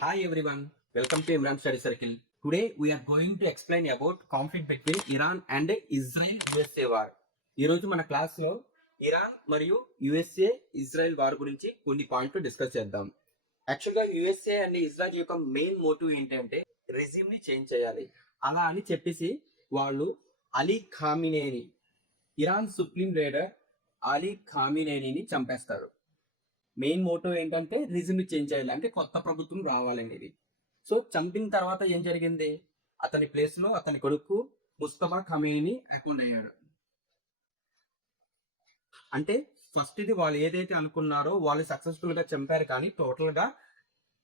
Hi everyone, welcome to Imran Study Circle. Today we are going to explain about conflict between Iran and Israel USA war. ఈ రోజు మన class లో Iran మరియు USA Israel war గురించి కొన్ని పాయింట్లు discuss చేద్దాం. యాక్చువల్ గా యుఎస్ఏ అండ్ ఇజ్రాయెల్ యొక్క మెయిన్ మోటివ్ ఏంటంటే రెజ్యూమ్ ని చేంజ్ చేయాలి. అలా అని చెప్పేసి వాళ్ళు Ali Khamenei, Iran supreme leader Ali ఖామినేనిని చంపేస్తారు. మెయిన్ మోటో ఏంటంటే రిజిమ్ చేంజ్ చేయాలి, అంటే కొత్త ప్రభుత్వం రావాలండి ఇది. సో చంపిన తర్వాత ఏం జరిగింది, అతని ప్లేస్ లో అతని కొడుకు ముస్తఫా ఖమేని అకౌంట్ అయ్యాడు. అంటే ఫస్ట్ ఇది వాళ్ళు ఏదైతే అనుకున్నారో వాళ్ళు సక్సెస్ఫుల్ గా చంపారు, కానీ టోటల్ గా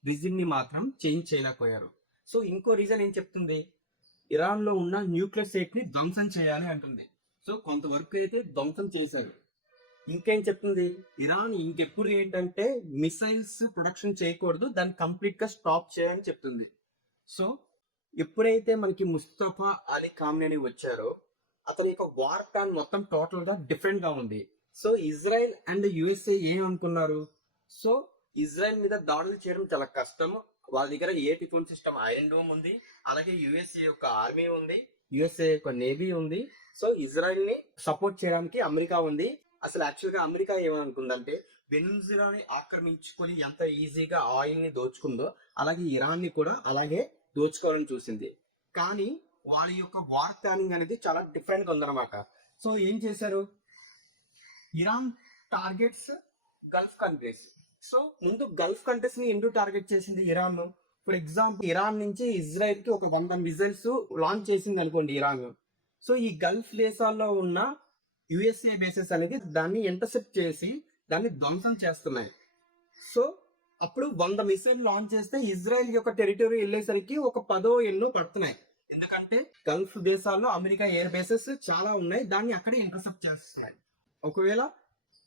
రిజిమ్ ని మాత్రం చేంజ్ చేయలేకపోయారు. సో ఇంకో రీజన్ ఏం చెప్తుంది, ఇరాన్ లో ఉన్న న్యూక్లియర్ స్టేట్ ని ధ్వంసం చేయాలి అంటుంది. సో కొంతవరకు అయితే ధ్వంసం చేశారు. ఇంకేం చెప్తుంది, ఇరాన్ ఇంకెప్పుడు ఏంటంటే మిసైల్స్ ప్రొడక్షన్ చేయకూడదు, దాన్ని కంప్లీట్ గా స్టాప్ చేయాలని చెప్తుంది. సో ఎప్పుడైతే మనకి ముస్తఫా అలీ ఖామ్నేని వచ్చారో అతని యొక్క వార్ ప్లాన్ మొత్తం టోటల్ గా డిఫరెంట్ గా ఉంది. సో ఇజ్రాయెల్ అండ్ యుఎస్ఏ ఏం అనుకున్నారు, సో ఇజ్రాయెల్ మీద దాడులు చేయడం చాలా కష్టం, వాళ్ళ దగ్గర ఏ డిఫెన్స్ సిస్టమ్ ఐరన్ డోమ్ ఉంది, అలాగే యుఎస్ఏ యొక్క ఆర్మీ ఉంది, యుఎస్ఏ యొక్క నేవీ ఉంది. సో ఇజ్రాయెల్ ని సపోర్ట్ చేయడానికి అమెరికా ఉంది. అసలు యాక్చువల్ గా అమెరికా ఏమనుకుందంటే వెనిజులాని ఆక్రమించుకొని ఎంత ఈజీగా ఆయిల్ ని దోచుకుందో అలాగే ఇరాన్ ని కూడా అలాగే దోచుకోవాలని చూసింది. కానీ వాళ్ళ యొక్క వార్ ప్లానింగ్ అనేది చాలా డిఫరెంట్ గా ఉందన్నమాట. సో ఏం చేశారు, Iran targets Gulf countries. So ముందు గల్ఫ్ కంట్రీస్ ని ఎందుకు టార్గెట్ చేసింది ఇరాన్? ఫర్ ఎగ్జాంపుల్ ఇరాన్ నుంచి ఇజ్రాయెల్ కి ఒక 100 మిజైల్స్ లాంచ్ చేసింది అనుకోండి ఇరాన్. సో ఈ గల్ఫ్ దేశాల్లో ఉన్న యుఎస్ఏ బేసెస్ అనేది దాన్ని ఇంటర్సెప్ట్ చేసి దాన్ని ధ్వంసం చేస్తున్నాయి. సో అప్పుడు 100 మిసైల్ లాంచ్ చేస్తే ఇజ్రాయెల్ యొక్క టెరిటరీ వెళ్ళేసరికి ఒక 10 ఎన్నో పడుతున్నాయి, ఎందుకంటే గల్ఫ్ దేశాల్లో అమెరికా ఎయిర్ బేసెస్ చాలా ఉన్నాయి, దాన్ని అక్కడే ఇంటర్సెప్ట్ చేస్తున్నాయి. ఒకవేళ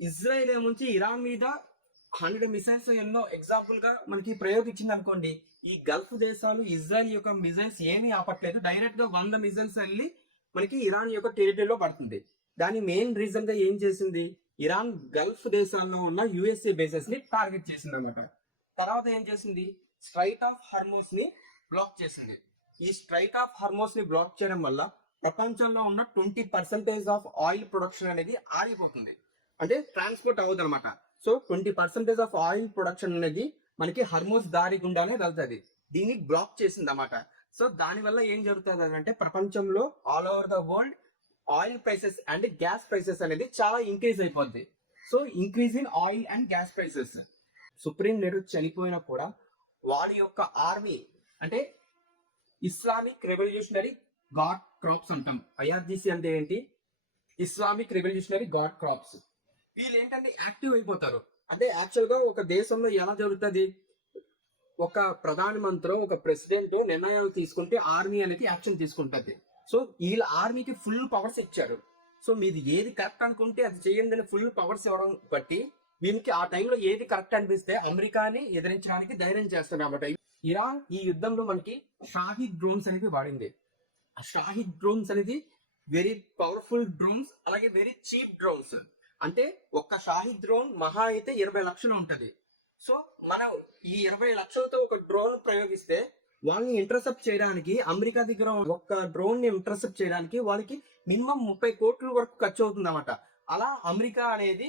ఇజ్రాయెల్ ఏముంచి ఇరాన్ మీద 100 మిసైల్స్ ఎన్నో ఎగ్జాంపుల్ గా మనకి ప్రయోగించింది అనుకోండి, ఈ గల్ఫ్ దేశాలు ఇజ్రాయెల్ యొక్క మిసైల్స్ ఏమీ ఆపట్లేదు, డైరెక్ట్ గా 100 మిసైల్స్ వెళ్ళి మనకి ఇరాన్ యొక్క టెరిటరీలో పడుతుంది. దాని మెయిన్ రీజన్ గా ఏం చేసింది, ఇరాన్ గల్ఫ్ దేశాల్లో ఉన్న యుఎస్ఏ బేసెస్ ని టార్గెట్ చేసింది అనమాట. తర్వాత ఏం చేసింది, స్ట్రైట్ ఆఫ్ హార్మోస్ ని బ్లాక్ చేసింది. ఈ స్ట్రైట్ ఆఫ్ హార్మోస్ ని బ్లాక్ చేయడం వల్ల ప్రపంచంలో ఉన్న 20% ఆఫ్ ఆయిల్ ప్రొడక్షన్ అనేది ఆగిపోతుంది, అంటే ట్రాన్స్పోర్ట్ అవ్వదు అనమాట. సో 20% ఆఫ్ ఆయిల్ ప్రొడక్షన్ అనేది మనకి హర్మోస్ దారి గుండానే వెళ్తుంది, దీన్ని బ్లాక్ చేసింది అన్నమాట. సో దాని వల్ల ఏం జరుగుతుంది అంటే ప్రపంచంలో all over the world oil prices and gas prices అనేది చాలా ఇంక్రీజ్ అయిపోద్ది. So increase in oil and gas prices. Supreme leader చనిపోయినా కూడా వాళ్ళ యొక్క ఆర్మీ అంటే ఇస్లామిక్ రెవల్యూషనరీ గాడ్ క్రాప్స్ అంటాం, ఐఆర్జిసి అంటే ఏంటి, ఇస్లామిక్ రెవల్యూషనరీ గాడ్ క్రాప్స్. వీళ్ళు ఏంటంటే యాక్టివ్ అయిపోతారు. అంటే యాక్చువల్ గా ఒక దేశంలో ఎలా జరుగుతుంది, ఒక ప్రధానమంత్రి ఒక ప్రెసిడెంట్ నిర్ణయాలు తీసుకుంటే ఆర్మీ అనేది యాక్షన్ తీసుకుంటుంది. సో వీళ్ళ ఆర్మీకి ఫుల్ పవర్స్ ఇచ్చారు. సో మీది ఏది కరెక్ట్ అనుకుంటే అది చేయండి ఫుల్ పవర్స్ ఇవ్వడం బట్టి వీళ్ళకి ఆ టైంలో ఏది కరెక్ట్ అనిపిస్తే అమెరికాని ఎదిరించడానికి ధైర్యం చేస్తారు అన్నమాట. ఇరాన్ ఈ యుద్ధంలో మనకి షాహిద్ డ్రోన్స్ అనేది వాడింది. ఆ షాహిద్ డ్రోన్స్ అనేది వెరీ పవర్ఫుల్ డ్రోన్స్, అలాగే వెరీ చీప్ డ్రోన్స్. అంటే ఒక్క షాహిద్ డ్రోన్ మహా అయితే 20 లక్షలు ఉంటది. సో మనం ఈ 20 లక్షలతో ఒక డ్రోన్ ప్రయోగిస్తే వాళ్ళని ఇంటర్సెప్ట్ చేయడానికి అమెరికా దగ్గర ఒక డ్రోన్ ని ఇంటర్సెప్ట్ చేయడానికి వాళ్ళకి మినిమం 30 కోట్ల వరకు ఖర్చు అవుతుంది అన్నమాట. అలా అమెరికా అనేది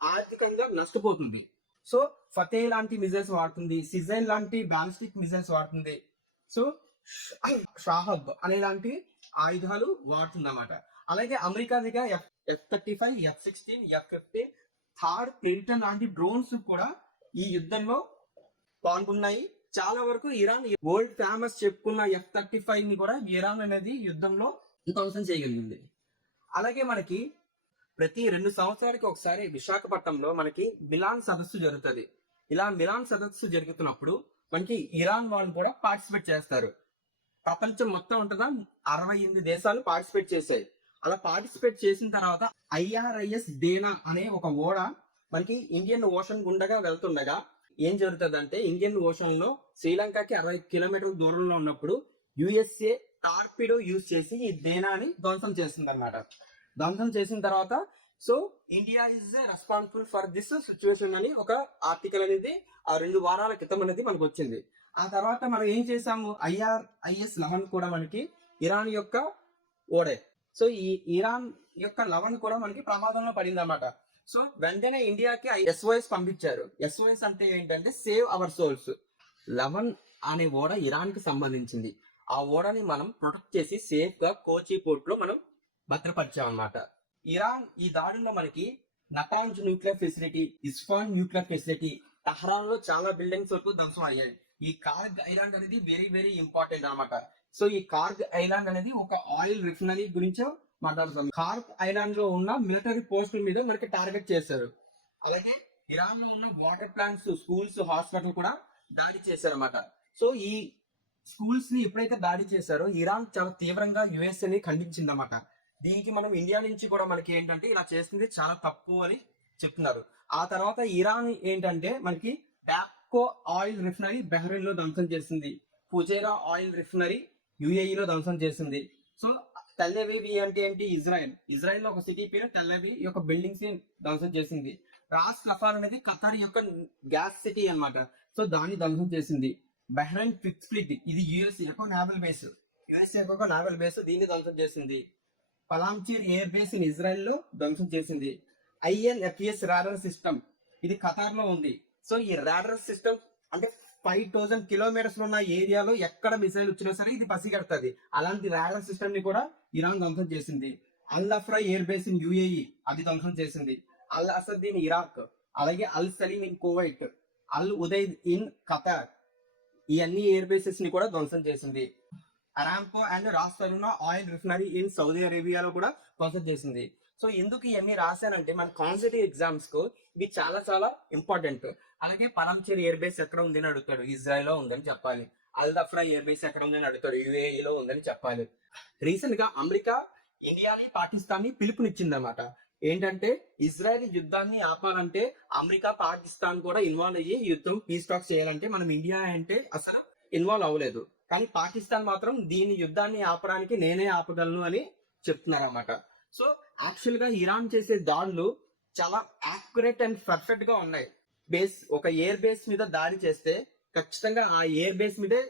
ఆర్థికంగా నష్టపోతుంది. సో ఫతే లాంటి మిజైల్స్ వాడుతుంది, సిజైల్ లాంటి బాలిస్టిక్ మిజైల్స్ వాడుతుంది, సో షాహబ్ అనే లాంటి ఆయుధాలు వాడుతుంది అన్నమాట. అలాగే అమెరికా దగ్గర F-35, F-16, F-15, Thar, Clinton లాంటి డ్రోన్స్ కూడా ఈ యుద్ధంలో పాల్గొన్నాయి. చాలా వరకు ఇరాన్ వరల్డ్ ఫేమస్ చెప్పుకున్న F-35 ని కూడా ఇరాన్ అనేది యుద్ధంలో ధ్వంసం చేయగలిగింది. అలాగే మనకి ప్రతి 2 సంవత్సరాలకి ఒకసారి విశాఖపట్నంలో మనకి మిలాన్ సదస్సు జరుగుతుంది. ఇలా మిలాన్ సదస్సు జరుగుతున్నప్పుడు మనకి ఇరాన్ వాళ్ళు కూడా పార్టిసిపేట్ చేస్తారు. ప్రపంచం మొత్తం ఉంటుందా 68 దేశాలు పార్టిసిపేట్ చేశాయి. అలా పార్టిసిపేట్ చేసిన తర్వాత IRIS డేనా అనే ఒక ఓడ మనకి ఇండియన్ ఓషన్ గుండగా వెళ్తుండగా ఏం జరుగుతుంది అంటే ఇండియన్ ఓషన్ లో శ్రీలంకకి 60 కిలోమీటర్ల దూరంలో ఉన్నప్పుడు యుఎస్ఏ టార్పిడో యూజ్ చేసి ఈ డేనాని ధ్వంసం చేస్తుంది అనమాట. ధ్వంసం చేసిన తర్వాత so India is responsible for this situation అని ఒక ఆర్టికల్ అనేది ఆ 2 వారాల క్రితం అనేది మనకు వచ్చింది. ఆ తర్వాత మనం ఏం చేసాము, IS-11 కూడా మనకి ఇరాన్ యొక్క ఓడే. సో ఈ ఇరాన్ యొక్క 11 కూడా మనకి ప్రమాదంలో పడింది అన్నమాట. సో వెంటనే ఇండియాకి SOS పంపించారు. SOS అంటే ఏంటంటే సేవ్ అవర్ సోల్స్. 11 అనే ఓడ ఇరాన్ కి సంబంధించింది. ఆ ఓడని మనం ప్రొటెక్ట్ చేసి సేఫ్ గా కోచి పోర్ట్ లో మనం భద్రపరిచాం అన్నమాట. ఇరాన్ ఈ దాడుల్లో మనకి Natanz nuclear facility, Isfahan nuclear facility, Tehran లో చాలా బిల్డింగ్స్ వరకు ధ్వంసం అయ్యాయి. ఈ కార్గ్ ఐలాండ్ అనేది వెరీ వెరీ ఇంపార్టెంట్ అన్నమాట. సో ఈ కార్గ్ ఐలాండ్ అనేది ఒక ఆయిల్ రిఫైనరీ గురించి మాట్లాడుతాం. కార్గ్ ఐలాండ్ లో ఉన్న మిలిటరీ పోస్టుల మీద మనకి టార్గెట్ చేశారు. అలాగే ఇరాన్ లో ఉన్న వాటర్ ప్లాంట్స్, స్కూల్స్, హాస్పిటల్ కూడా దాడి చేశారు అన్నమాట. సో ఈ స్కూల్స్ ని ఎప్పుడైతే దాడి చేశారో ఇరాన్ చాలా తీవ్రంగా USA ని ఖండించిందన్నమాట. దీనికి మనం ఇండియా నుంచి కూడా మనకి ఏంటంటే ఇలా చేస్తుంది చాలా తప్పు అని చెప్తున్నారు. ఆ తర్వాత ఇరాన్ ఏంటంటే మనకి డాప్కో ఆయిల్ రిఫైనరీ బహ్రెయిన్ లో ధ్వంసం చేసింది. ఫుజైరా ఆయిల్ రిఫైనరీ UAE లో ధ్వంసం చేసింది. సో టెల్ అవీవ్ అంటే ఏంటి, ఇజ్రాయెల్ లో ఒక సిటీ పేరు టెల్ అవీవ్ యొక్క బిల్డింగ్స్ ని ధ్వంసం చేసింది. రాస్ లఫాన్ అనేది ఖతార్ యొక్క గ్యాస్ సిటీ అన్నమాట. సో దాన్ని ధ్వంసం చేసింది. బహ్రెయిన్ ఫిఫ్త్ ఫ్లీట్, ఇది USA యొక్క నావల్ బేస్, దీన్ని ధ్వంసం చేసింది. పలాంచీర్ ఎయిర్ బేస్ ఇన్ ఇజ్రాయెల్ లో ధ్వంసం చేసింది. INFS రాడర్ సిస్టమ్, ఇది ఖతార్ లో ఉంది. సో ఈ రాడర్ సిస్టమ్ అంటే 5000 కిలోమీటర్స్ ఉన్న ఏరియాలో ఎక్కడ మిసైల్ వచ్చినా సరే ఇది పసిగడుతుంది. అలాంటి రాడర్ సిస్టమ్ ని కూడా ఇరాన్ ధ్వంసం చేసింది. Al Afra air base in UAE, అది ధ్వంసం చేసింది. అల్ అసద్ ఇన్ ఇరాక్, అలాగే Al Salem in Kuwait, Al Udeid in Qatar, ఈ అన్ని ఎయిర్ బేసెస్ ని కూడా ధ్వంసం చేసింది. Aramco and Ras Tanura oil refinery in Saudi అరేబియాలో కూడా ధ్వంసం చేసింది. సో ఎందుకు ఇవన్నీ రాశానంటే మన కాన్సిటివ్ ఎగ్జామ్స్ కు ఇవి చాలా చాలా ఇంపార్టెంట్. అలాగే పలంచేర్ ఎయిర్ బేస్ ఎక్కడ ఉంది అని అడుగుతాడు, ఇజ్రాయెల్ లో ఉందని చెప్పాలి. అల్ దఫ్రా ఎయిర్ బేస్ ఎక్కడ ఉందని అడుగుతాడు, UAE లో ఉందని చెప్పాలి. రీసెంట్ గా అమెరికా ఇండియాని, పాకిస్తాన్ ని పిలుపునిచ్చింది అన్నమాట. ఏంటంటే ఇజ్రాయెల్ యుద్ధాన్ని ఆపాలంటే అమెరికా, పాకిస్తాన్ కూడా ఇన్వాల్వ్ అయ్యి యుద్ధం పీస్ టాక్స్ చేయాలంటే మనం ఇండియా అంటే అసలు ఇన్వాల్వ్ అవ్వలేదు. కానీ పాకిస్తాన్ మాత్రం దీని యుద్ధాన్ని ఆపడానికి నేనే ఆపగలను అని చెప్తున్నారు అన్నమాట. సో యాక్చువల్ గా ఇరాన్ చేసే దాడులు చాలా యాక్యురేట్ అండ్ పర్ఫెక్ట్ గా ఉన్నాయి. ఒక ఎయిర్ బేస్ మీద దాడి చేస్తే ఖచ్చితంగా ఆ ఎయిర్ బేస్ మీదే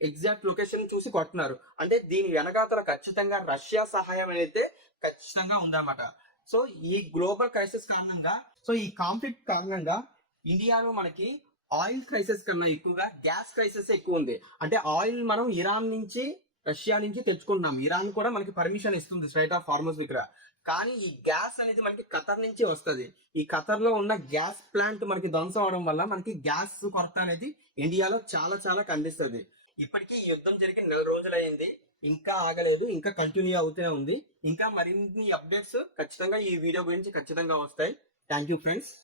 ఎగ్జాక్ట్ లొకేషన్ చూసి కొడుతున్నారు. అంటే దీని వెనకాతల ఖచ్చితంగా రష్యా సహాయం అయితే ఖచ్చితంగా ఉందన్నమాట. సో ఈ గ్లోబల్ క్రైసిస్ కారణంగా, సో ఈ కాన్ఫ్లిక్ట్ కారణంగా ఇండియాలో మనకి ఆయిల్ క్రైసిస్ కన్నా ఎక్కువగా గ్యాస్ క్రైసిస్ ఎక్కువ ఉంది. అంటే ఆయిల్ మనం ఇరాన్ నుంచి, రష్యా నుంచి తెచ్చుకుంటున్నాం. ఇరాన్ కూడా మనకి పర్మిషన్ ఇస్తుంది స్ట్రైట్ ఆఫ్ హార్మోజ్ దగ్గర. కానీ ఈ గ్యాస్ అనేది మనకి ఖతర్ నుంచి వస్తుంది. ఈ ఖతర్ లో ఉన్న గ్యాస్ ప్లాంట్ మనకి ధ్వంసం అవడం వల్ల మనకి గ్యాస్ కొరత అనేది ఇండియాలో చాలా చాలా కనిపిస్తుంది. ఇప్పటికీ ఈ యుద్ధం జరిగి 4 రోజులు అయింది, ఇంకా ఆగలేదు, ఇంకా కంటిన్యూ అవుతూనే ఉంది. ఇంకా మరిన్ని అప్డేట్స్ ఖచ్చితంగా ఈ వీడియో గురించి ఖచ్చితంగా వస్తాయి. Thank you friends.